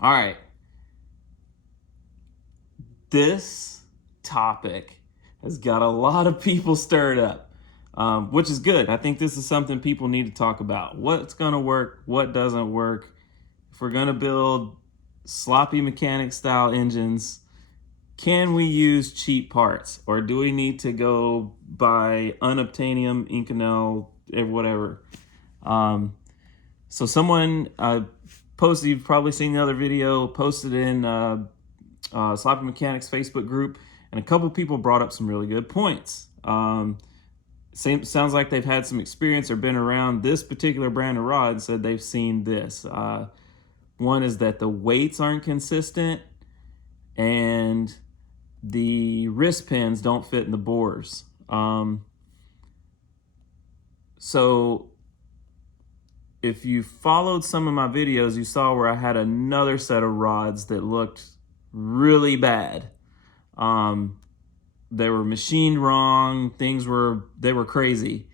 All right. This topic has got a lot of people stirred up, which is good. I think this is something people need to talk about. What's going to work? What doesn't work? If we're going to build sloppy mechanic style engines, can we use cheap parts, or do we need to go buy unobtainium, Inconel, whatever? So someone posted, you've probably seen the other video, posted in Sloppy Mechanics Facebook group, and a couple people brought up some really good points. Sounds like they've had some experience or been around this particular brand of rod and said they've seen this. One is that the weights aren't consistent, and the wrist pins don't fit in the bores. So if you followed some of my videos, you saw where I had another set of rods that looked really bad. They were machined wrong. They were crazy.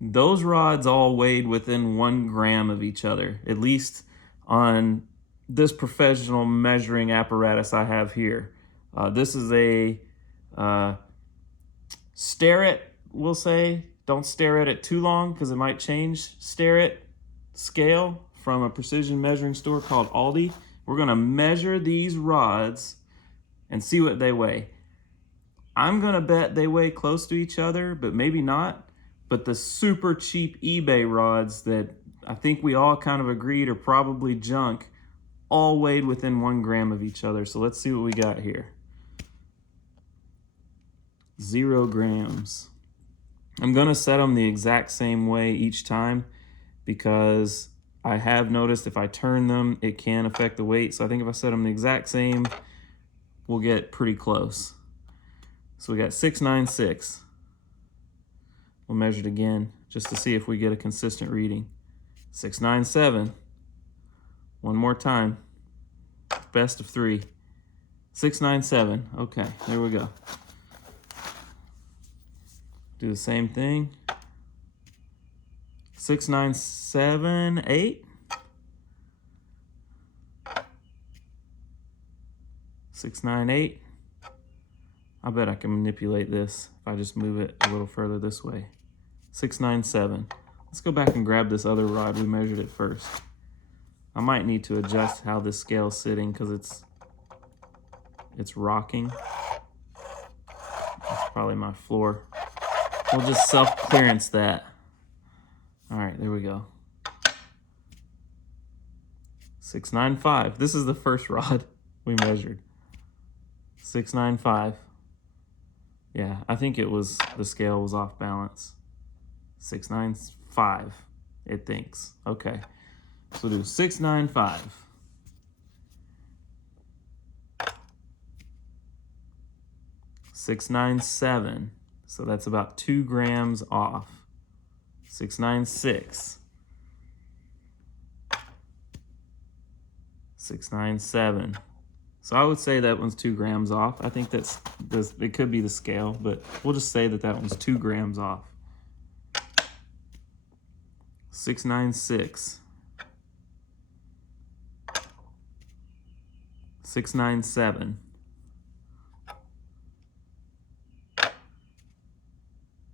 Those rods all weighed within 1 gram of each other, at least on this professional measuring apparatus I have here. This is a stare it, we'll say. Don't stare at it too long because it might change. Stare it scale from a precision measuring store called Aldi. We're going to measure these rods and see what they weigh. I'm going to bet they weigh close to each other, but maybe not. But the super cheap eBay rods that I think we all kind of agreed are probably junk, all weighed within 1 gram of each other. So let's see what we got here. 0 grams. I'm going to set them the exact same way each time because I have noticed if I turn them, it can affect the weight. So I think if I set them the exact same, we'll get pretty close. So we got 696. We'll measure it again just to see if we get a consistent reading. 697. One more time. Best of 3. 697. Okay, there we go. Do the same thing. 6978. 698. I bet I can manipulate this if I just move it a little further this way. 697. Let's go back and grab this other rod. We measured it first. I might need to adjust how this scale's sitting because it's rocking. That's probably my floor. We'll just self-clearance that. All right, there we go. 695. This is the first rod we measured. 695. Yeah, I think the scale was off balance. 695, it thinks. Okay, so we'll do 695. 697. So that's about 2 grams off. 696. 697. So I would say that one's 2 grams off. I think it could be the scale, but we'll just say that one's 2 grams off. 696. 697.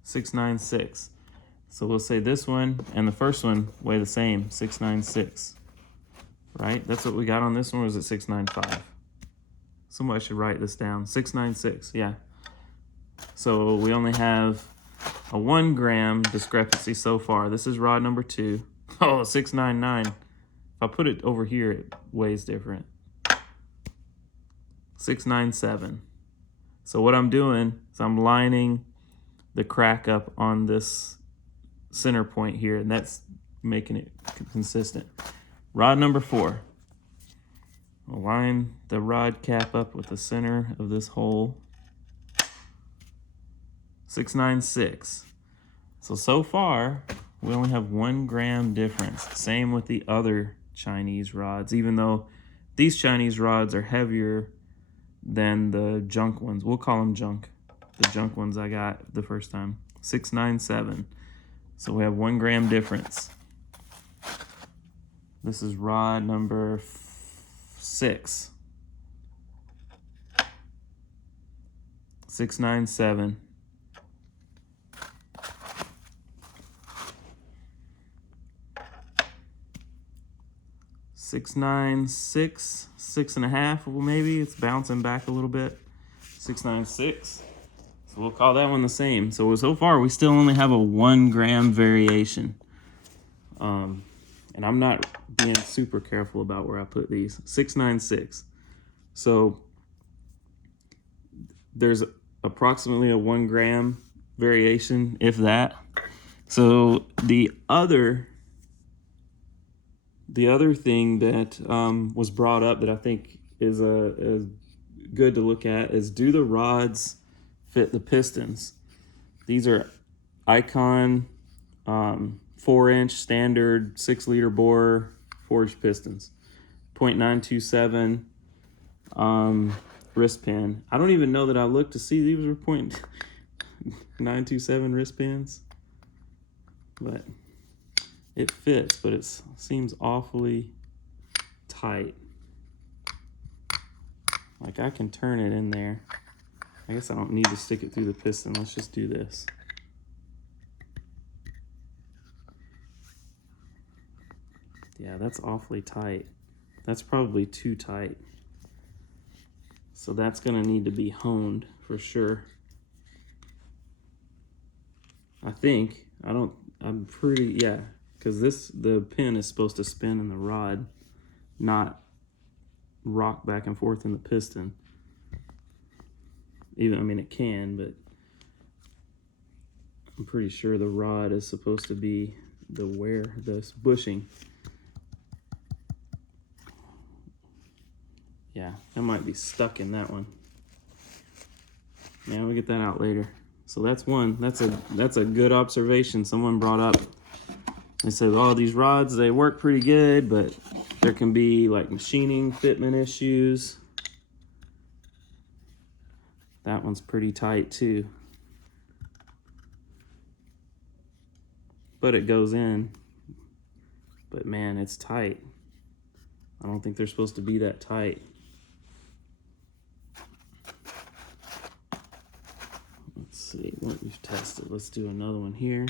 696. So we'll say this one and the first one weigh the same, 696. Right? That's what we got on this one, or was it 695? Somebody should write this down. 696, yeah. So we only have a 1 gram discrepancy so far. This is rod number 2. Oh, 699. If I put it over here, it weighs different. 697. So what I'm doing is I'm lining the crack up on this center point here, and that's making it consistent. Rod number 4. I'll line the rod cap up with the center of this hole. 696. So far, we only have 1 gram difference. Same with the other Chinese rods, even though these Chinese rods are heavier than the junk ones. We'll call them junk. The junk ones I got the first time. 697. So we have 1 gram difference. This is rod number 6. 697. 696, 6.5. Well, maybe it's bouncing back a little bit. 696. So we'll call that one the same. So far we still only have a 1 gram variation. And I'm not being super careful about where I put these. 696. So there's approximately a 1 gram variation, if that. So the other thing that was brought up that I think is good to look at is, do the rods fit the pistons? These are Icon 4-inch standard 6-liter bore forged pistons, 0.927 wrist pin. I don't even know that I looked to see these were 0.927 wrist pins, but it fits, but it seems awfully tight. Like, I can turn it in there. I guess I don't need to stick it through the piston. Let's just do this. Yeah, that's awfully tight. That's probably too tight. So that's gonna need to be honed for sure. I think. I'm pretty, yeah, because the pin is supposed to spin in the rod, not rock back and forth in the piston. I mean, it can, but I'm pretty sure the rod is supposed to be this bushing. Yeah, that might be stuck in that one. Yeah, we'll get that out later. So that's one. That's a good observation someone brought up. They said, oh, these rods, they work pretty good, but there can be like machining fitment issues. That one's pretty tight too. But it goes in. But man, it's tight. I don't think they're supposed to be that tight. Let's see what we've tested. Let's do another one here.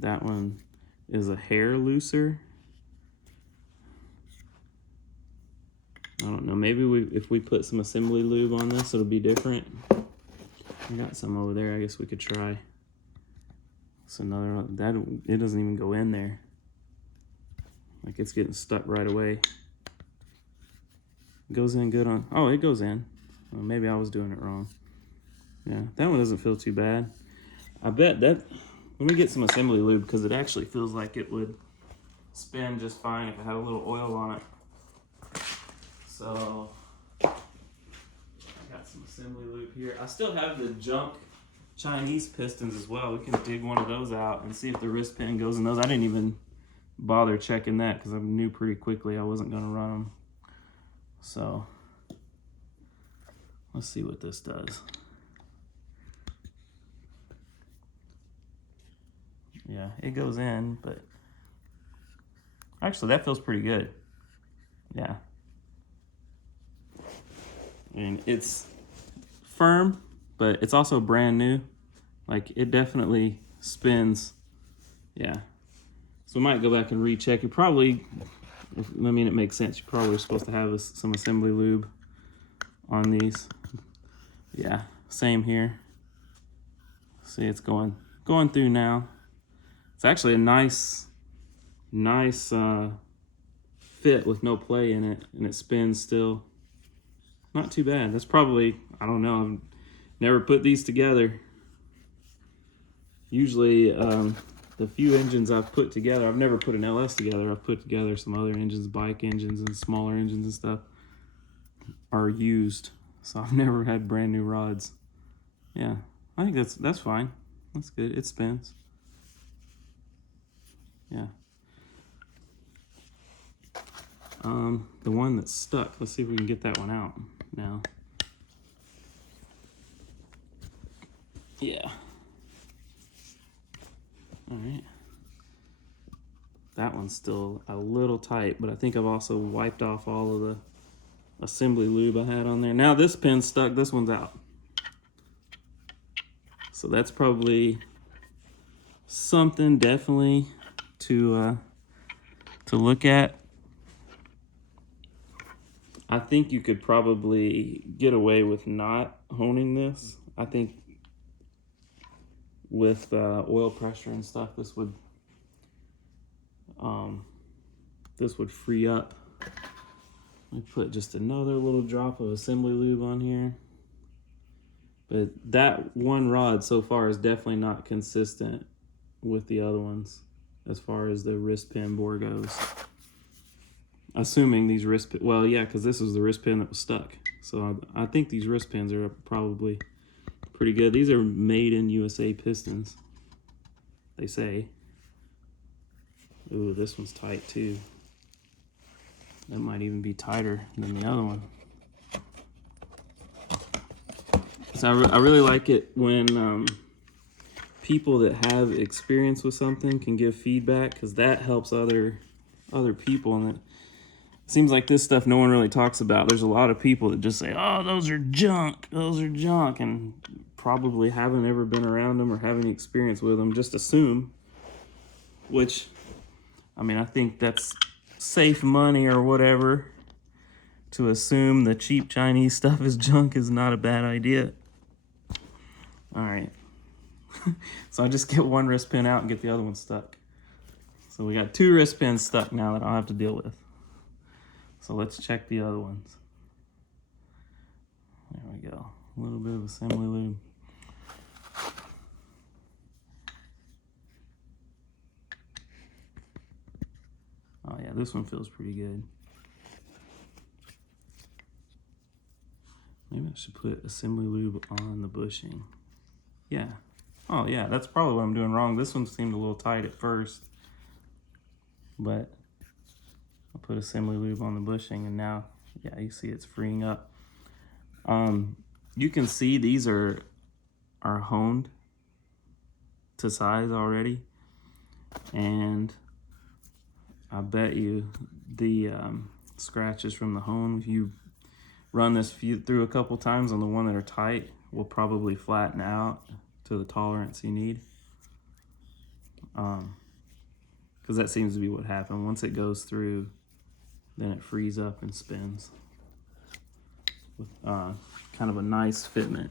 That one is a hair looser. I don't know, maybe if we put some assembly lube on this, it'll be different. I got some over there, I guess we could try. It's another one. It doesn't even go in there. Like, it's getting stuck right away. It goes in good on, oh, it goes in. Well, maybe I was doing it wrong. Yeah, that one doesn't feel too bad. I bet that, let me get some assembly lube, because it actually feels like it would spin just fine if it had a little oil on it. So, I got some assembly lube here. I still have the junk Chinese pistons as well. We can dig one of those out and see if the wrist pin goes in those. I didn't even bother checking that because I knew pretty quickly I wasn't going to run them. So, let's see what this does. Yeah, it goes in, but actually that feels pretty good. Yeah. And it's firm, but it's also brand new. Like, it definitely spins. Yeah. So we might go back and recheck. You probably, I mean, it makes sense. You're probably supposed to have some assembly lube on these. Yeah, same here. See, it's going through now. It's actually a nice fit with no play in it, and it spins still. Not too bad. That's probably, I don't know, I've never put these together. Usually, the few engines I've put together, I've never put an LS together. I've put together some other engines, bike engines and smaller engines and stuff are used. So I've never had brand new rods. Yeah, I think that's fine. That's good. It spins. Yeah. The one that's stuck, let's see if we can get that one out now. Yeah. All right. That one's still a little tight, but I think I've also wiped off all of the assembly lube I had on there. Now this pin's stuck, this one's out. So that's probably something definitely to look at. I think you could probably get away with not honing this. I think with oil pressure and stuff, this would free up. Let me put just another little drop of assembly lube on here. But that one rod so far is definitely not consistent with the other ones as far as the wrist pin bore goes. Assuming these wrist pins, well, yeah, because this was the wrist pin that was stuck. So I think these wrist pins are probably pretty good. These are made in USA pistons, they say. Ooh, this one's tight too. That might even be tighter than the other one. So I really like it when people that have experience with something can give feedback, because that helps other people. And it seems like this stuff no one really talks about. There's a lot of people that just say, oh, those are junk, and probably haven't ever been around them or have any experience with them, just assume, which, I mean, I think that's safe money or whatever. To assume the cheap Chinese stuff is junk is not a bad idea. All right. So I just get one wrist pin out and get the other one stuck. So we got 2 wrist pins stuck now that I'll have to deal with. So let's check the other ones. There we go. A little bit of assembly lube. Oh yeah, this one feels pretty good. Maybe I should put assembly lube on the bushing. Yeah. Oh yeah, that's probably what I'm doing wrong. This one seemed a little tight at first, but I'll put assembly lube on the bushing, and now, yeah, you see it's freeing up. You can see these are honed to size already, and I bet you the scratches from the hone, if you run this through a couple times on the one that are tight, will probably flatten out to the tolerance you need. Because that seems to be what happened. Once it goes through, then it frees up and spins with kind of a nice fitment.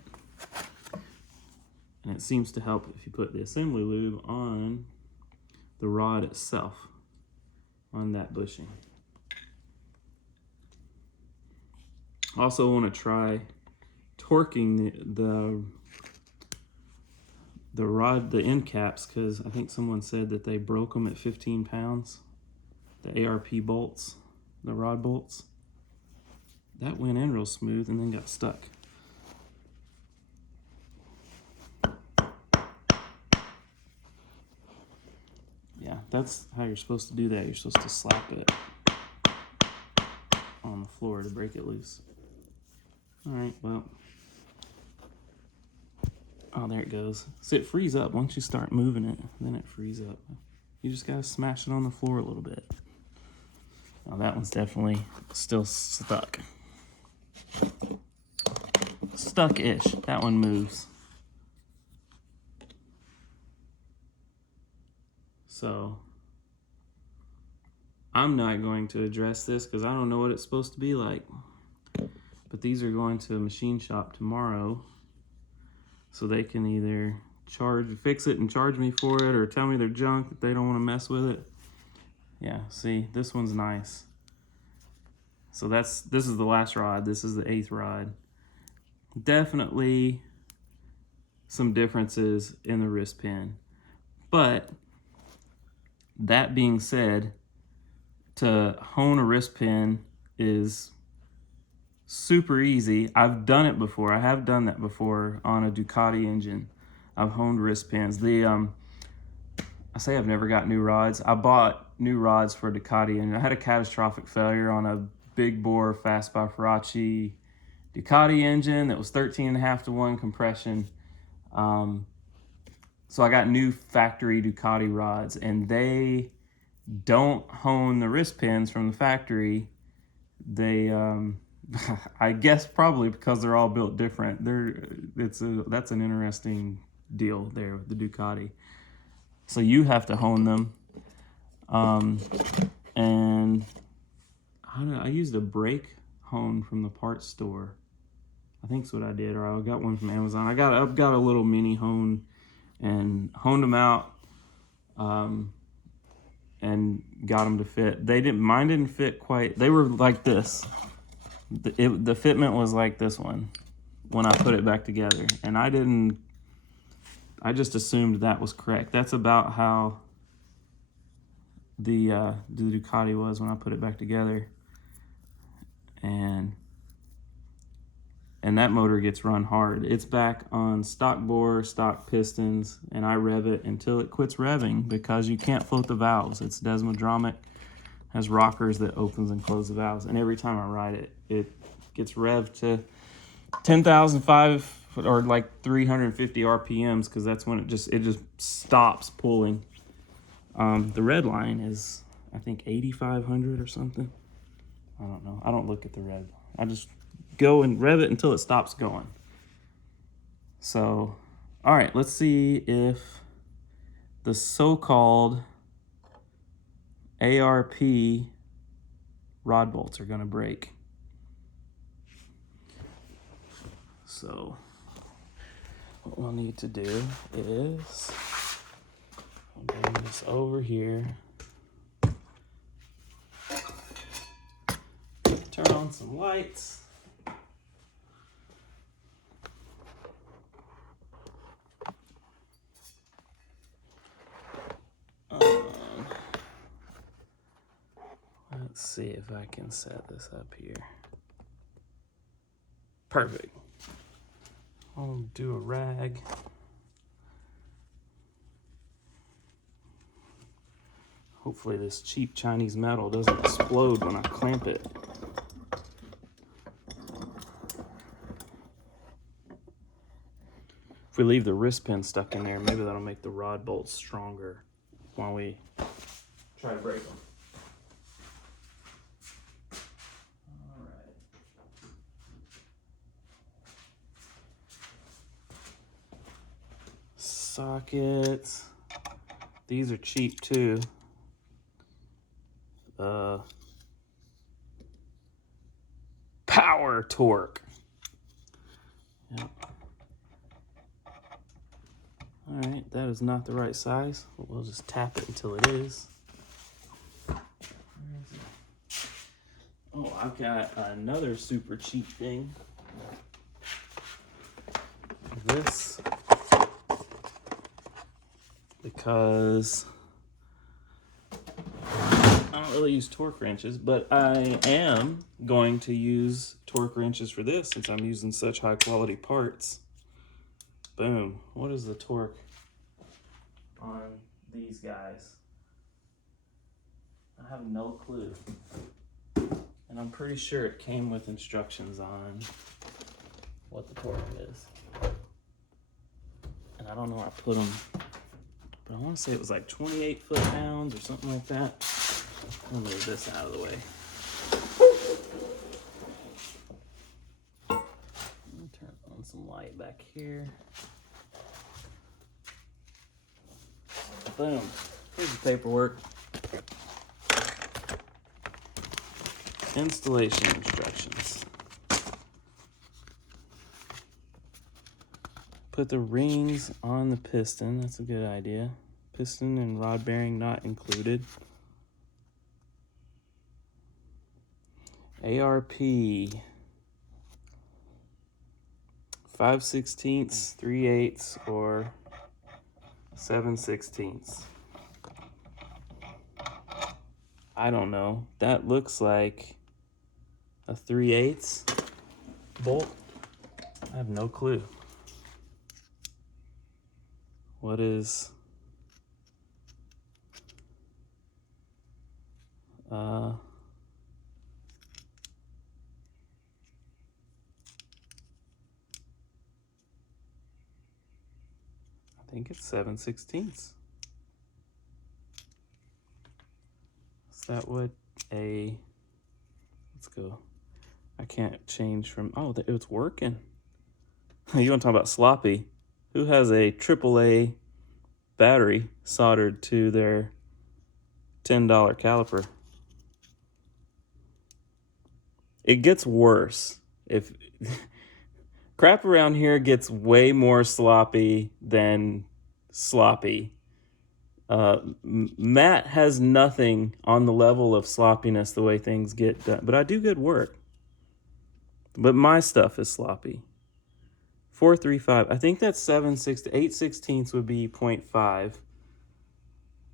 And it seems to help if you put the assembly lube on the rod itself, on that bushing. Also want to try torquing the rod, the end caps, because I think someone said that they broke them at 15 pounds. The ARP bolts, the rod bolts. That went in real smooth and then got stuck. Yeah, that's how you're supposed to do that. You're supposed to slap it on the floor to break it loose. All right, well. Oh, there it goes. So it frees up. Once you start moving it, then it frees up. You just gotta smash it on the floor a little bit. Now that one's definitely still stuck. Stuck-ish. That one moves. So I'm not going to address this because I don't know what it's supposed to be like. But these are going to a machine shop tomorrow, so they can either fix it and charge me for it, or tell me they're junk if they don't want to mess with it. Yeah, see, this one's nice. So this is the last rod. This is the 8th rod. Definitely some differences in the wrist pin. But that being said, to hone a wrist pin is super easy. I've done it before. I have done that before on a Ducati engine. I've honed wrist pins. I say I've never got new rods. I bought new rods for a Ducati, and I had a catastrophic failure on a big bore fast by Faraci Ducati engine that was 13.5-to-1 compression. So I got new factory Ducati rods, and they don't hone the wrist pins from the factory. They, I guess probably because they're all built different. That's an interesting deal there with the Ducati. So you have to hone them. And I used a brake hone from the parts store. I think that's what I did, or I got one from Amazon. I've got a little mini hone and honed them out, and got them to fit. Mine didn't fit quite. They were like this. The fitment was like this one when I put it back together, and I just assumed that was correct. That's about how the Ducati was when I put it back together, and that motor gets run hard. It's back on stock bore, stock pistons, and I rev it until it quits revving because you can't float the valves. It's desmodromic, has rockers that opens and close the valves, and every time I ride it, it gets revved to 10,005 or like 350 RPMs, because that's when it just stops pulling. The red line is, I think, 8,500 or something. I don't know. I don't look at the red. I just go and rev it until it stops going. So, all right, let's see if the so-called ARP rod bolts are gonna break. So what we'll need to do is bring this over here, turn on some lights. Let's see if I can set this up here. Perfect. I'll do a rag. Hopefully this cheap Chinese metal doesn't explode when I clamp it. If we leave the wrist pin stuck in there, maybe that'll make the rod bolts stronger while we try to break them. All right. Sockets. These are cheap too. Power torque. Yep. All right, that is not the right size. We'll just tap it until it is. Where is it? Oh, I've got another super cheap thing. This, because I don't really use torque wrenches, but I am going to use torque wrenches for this since I'm using such high quality parts. Boom. What is the torque on these guys? I have no clue. And I'm pretty sure it came with instructions on what the torque is. And I don't know where I put them, but I want to say it was like 28 foot-pounds or something like that. I'll move this out of the way. Let me turn on some light back here. Boom. Here's the paperwork. Installation instructions. Put the rings on the piston. That's a good idea. Piston and rod bearing not included. ARP 5/16, 3/8, or 7/16. I don't know. That looks like a 3/8 bolt. I have no clue. What is I think it's 7/16. that what let's go. I can't change from, oh, it's working. You want to talk about sloppy? Who has a AAA battery soldered to their $10 caliper? It gets worse. If crap around here gets way more sloppy than sloppy. Matt has nothing on the level of sloppiness the way things get done, but I do good work. But my stuff is sloppy. 435. I think that's 8/16 would be 0.5,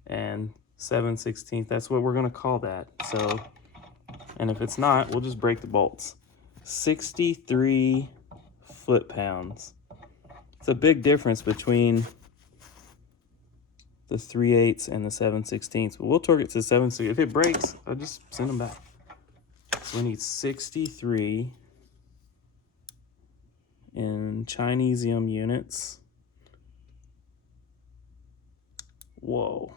and 7/16. That's what we're gonna call that. So, and if it's not, we'll just break the bolts. 63 foot-pounds. It's a big difference between the 3/8 and the 7/16. But we'll torque it to 7/16. If it breaks, I'll just send them back. So we need 63 in Chinesium units. Whoa.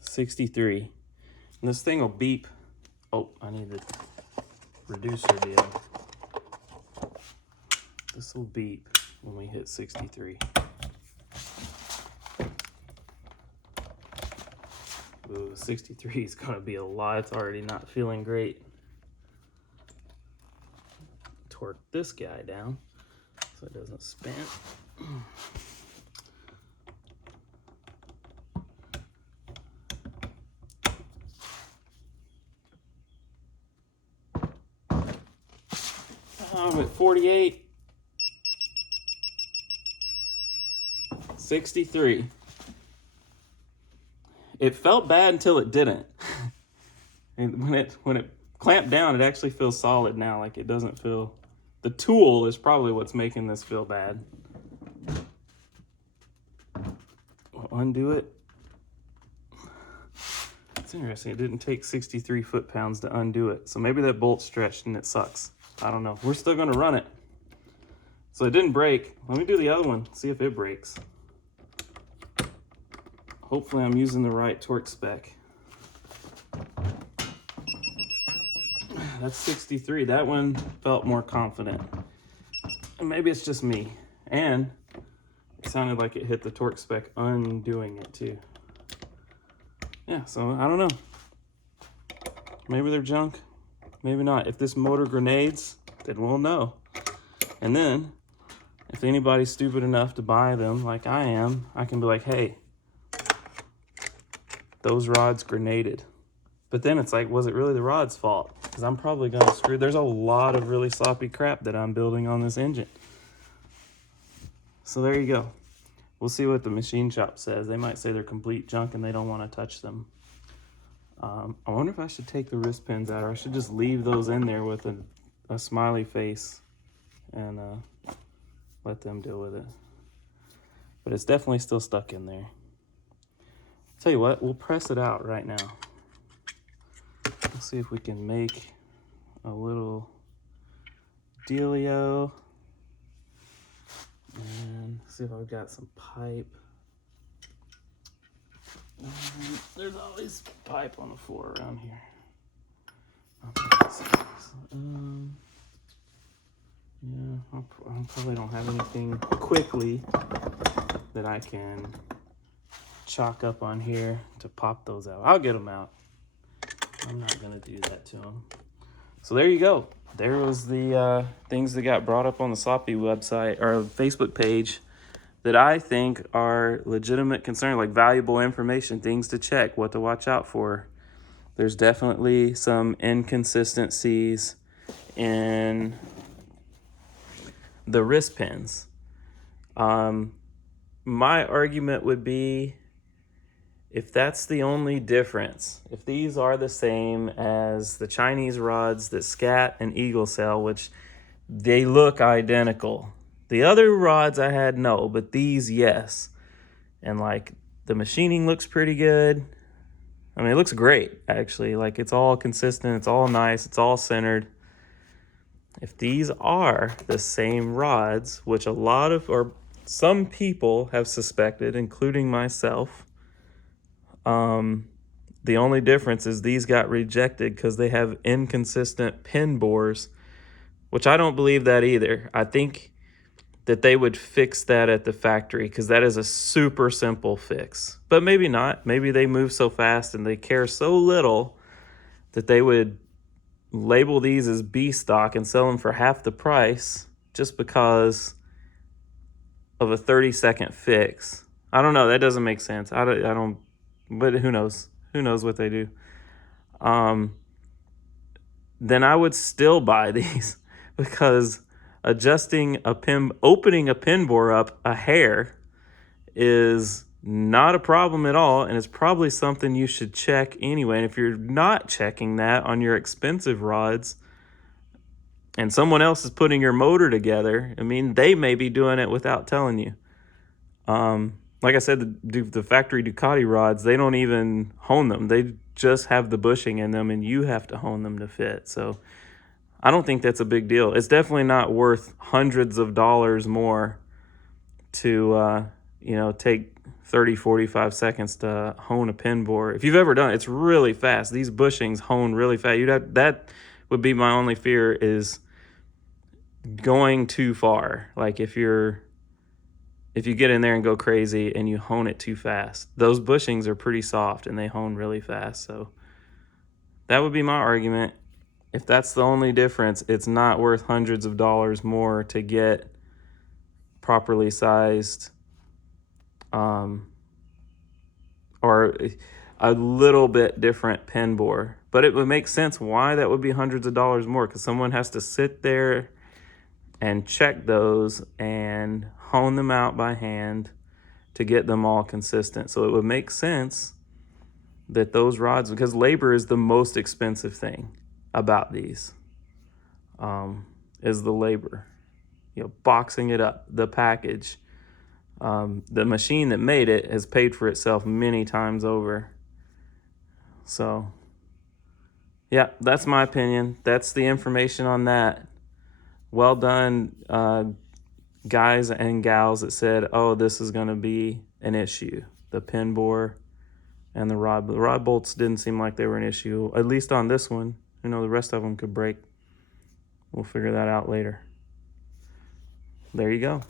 $63. And this thing will beep. Oh, I need the reducer deal. This will beep when we hit 63. Ooh, 63 is gonna be a lot. It's already not feeling great. Torque this guy down so it doesn't spin. I'm at 48. 63. It felt bad until it didn't. And when it clamped down, it actually feels solid now. Like it doesn't feel. The tool is probably what's making this feel bad. We'll undo it. It's interesting. It didn't take 63 foot-pounds to undo it. So maybe that bolt's stretched and it sucks. I don't know. We're still going to run it. So it didn't break. Let me do the other one, see if it breaks. Hopefully I'm using the right torque spec. That's 63. That one felt more confident. And maybe it's just me. And it sounded like it hit the torque spec undoing it too. Yeah, so I don't know. Maybe they're junk. Maybe not. If this motor grenades, then we'll know. And then, if anybody's stupid enough to buy them like I am, I can be like, hey, those rods grenaded. But then it's like, was it really the rod's fault? Because I'm probably going to screw. There's a lot of really sloppy crap that I'm building on this engine. So there you go. We'll see what the machine shop says. They might say they're complete junk and they don't want to touch them. I wonder if I should take the wrist pins out, or I should just leave those in there with a smiley face and let them deal with it. But it's definitely still stuck in there. Tell you what, we'll press it out right now. We'll see if we can make a little dealio. And see if I've got some pipe. There's always pipe on the floor around here. Yeah, I probably don't have anything quickly that I can chalk up on here to pop those out. I'll get them out. I'm not gonna do that to them. So there you go. There was the things that got brought up on the Sloppy website or Facebook page that I think are legitimate concern, like valuable information, things to check, what to watch out for. There's definitely some inconsistencies in the wrist pins. My argument would be, if that's the only difference, if these are the same as the Chinese rods that Scat and Eagle sell, which they look identical. The other rods I had, no, but these, yes. And like the machining looks pretty good. I mean, it looks great, actually. Like it's all consistent, it's all nice, it's all centered. If these are the same rods, which a lot of, or some people have suspected, including myself, the only difference is these got rejected because they have inconsistent pin bores, which I don't believe that either. I think that they would fix that at the factory because that is a super simple fix. But maybe not. Maybe they move so fast and they care so little that they would label these as B stock and sell them for half the price just because of a 30-second fix. I don't know. That doesn't make sense. I don't, but who knows? Who knows what they do? Then I would still buy these because adjusting a pin, opening a pin bore up a hair is not a problem at all, and it's probably something you should check anyway. And if you're not checking that on your expensive rods and someone else is putting your motor together, I mean, they may be doing it without telling you. Like I said, the factory Ducati rods, they don't even hone them. They just have the bushing in them, and you have to hone them to fit. So I don't think that's a big deal. It's definitely not worth hundreds of dollars more to, take 30, 45 seconds to hone a pin bore. If you've ever done it, it's really fast. These bushings hone really fast. That would be my only fear, is going too far. Like if you get in there and go crazy and you hone it too fast, those bushings are pretty soft and they hone really fast. So that would be my argument. If that's the only difference, it's not worth hundreds of dollars more to get properly sized, or a little bit different pin bore. But it would make sense why that would be hundreds of dollars more, because someone has to sit there and check those and hone them out by hand to get them all consistent. So it would make sense that those rods, because labor is the most expensive thing about these, is the labor. Boxing it up, the package. The machine that made it has paid for itself many times over. So, yeah, that's my opinion. That's the information on that. Well done, guys and gals that said, oh, this is going to be an issue. The pin bore and the rod. But the rod bolts didn't seem like they were an issue, at least on this one. The rest of them could break. We'll figure that out later. There you go.